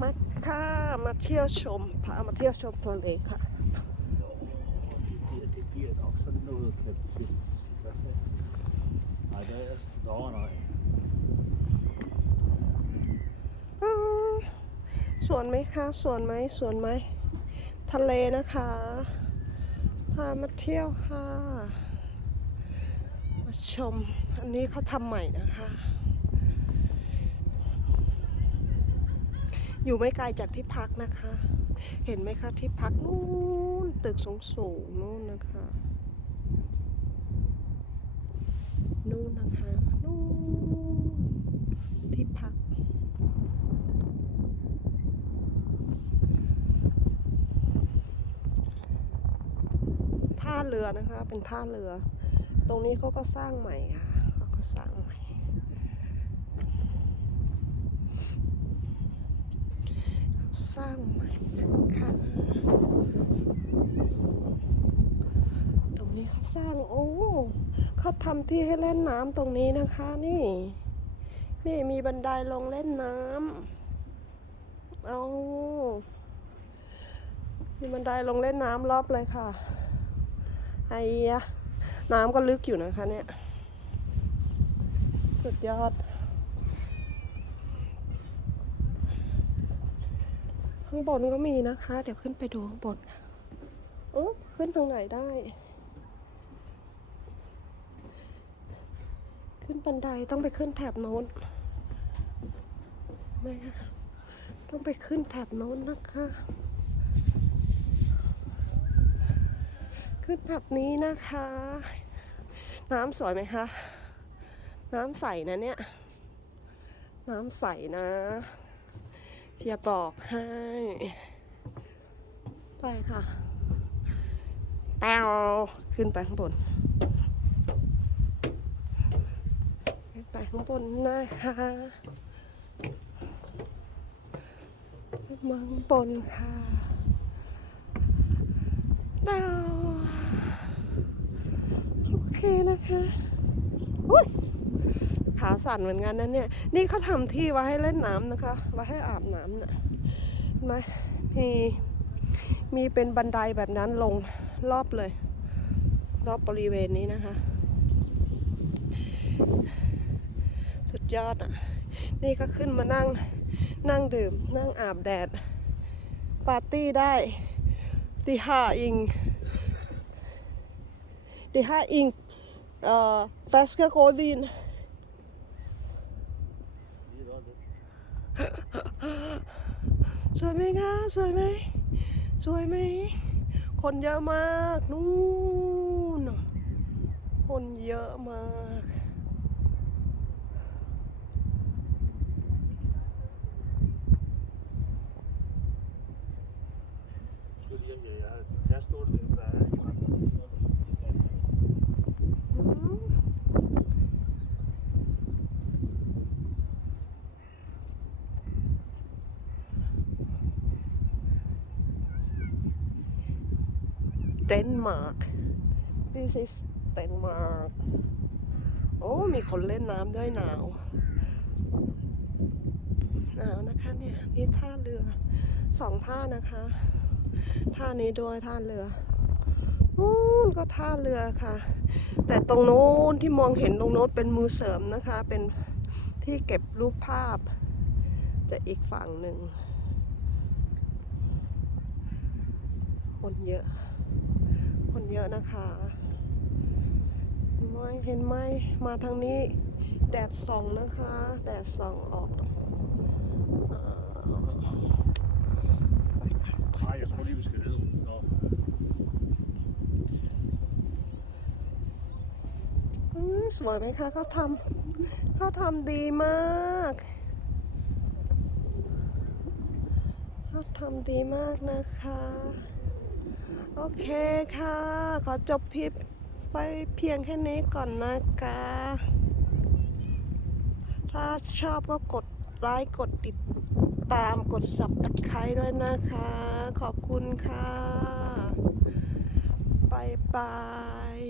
มาค่ะมาเที่ยวชมพามาเที่ยวชมทะเลค่ะ Det, det bliver nok sådan noget kapitalt. Nej, det er... Nå, nej. อืมสวนไหมคะสวนไหมสวนไหมทะเลนะคะ พามาเที่ยวค่ะ มาชม อันนี้เขาทำใหม่นะคะ อยู่ไม่ไกลจากที่พักนะคะ เห็นไหมคะที่พักนู่นตึกสูงสูงนู่นนะคะ นู่นนะคะนู่นที่พักท่าเรือนะคะ เป็นท่าเรือ ตรงนี้เขาก็สร้างใหม่ค่ะเขาก็สร้างใหม่ สร้างใหม่นะคะตรงนี้เขาสร้างโอ้เขาทำที่ให้เล่นน้ำตรงนี้นะคะนี่ นี่มีบันไดลงเล่นน้ำเอามีบันไดลงเล่นน้ำรอบเลยค่ะไอ้น้ำก็ลึกอยู่นะคะเนี่ย สุดยอด ข้างบนก็มีนะคะ เดี๋ยวขึ้นไปดูข้างบนโอ้ขึ้นทางไหนได้ ขึ้นบันไดต้องไปขึ้นแถบโน้นไม่ต้องไปขึ้นแถบโน้นนะคะ ขึ้นแบบนี้นะคะ น้ำสวยไหมคะ น้ำใสนะเนี่ย น้ำใสนะ จะบอกให้ ไปค่ะแปวขึ้นไปข้างบนขึ้นไปข้างบนนะคะขึ้นมาข้างบนค่ะดาวโอเคนะคะอุ้ย สั่นเหมือนกันนะเนี่ย นี่เขาทำที่ไว้ให้เล่นน้ำนะคะไว้ให้อาบน้ำนะเห็นไหมมีมีเป็นบันไดแบบนั้นลงรอบเลย รอบบริเวณนี้นะคะ สุดยอดอะ นี่ก็ขึ้นมานั่งนั่งดื่ม นั่งอาบแดด ปาร์ตี้ได้ตีห้าอิงตีห้าอิงเอ่อฟสกโกดิน สวยไหมคะสวยไหมสวยไหม คนเยอะมากนู่นคนเยอะมาก Skal lige om jeg er เดนมาร์ก this is Denmark โอ้ มีคนเล่นน้ำด้วยหนาว หนาวนะคะเนี่ย นี่ท่าเรือสองท่านะคะ ท่านี้ด้วยท่าเรือนู่นก็ท่าเรือค่ะ แต่ตรงโน้นที่มองเห็นตรงโน้นเป็นมือเสริมนะคะ เป็นที่เก็บรูปภาพ จะอีกฝั่งหนึ่งคนเยอะ เยอะนะคะไม่เห็นไหมมาทางนี้แดดส่องนะคะ แดดส่องออกอ่าไปค่ะ Nej, jeg tror lige, vi skal ned. Nå. อืมสวยไหมคะเขาทำเขาทำดีมากเขาทำดีมากนะคะ โอเคค่ะ ขอจบพิปไปเพียงแค่นี้ก่อนนะคะ ถ้าชอบก็กดไลค์กดติดตามกดสับตะไคร้ด้วยนะคะ ขอบคุณค่ะบายบาย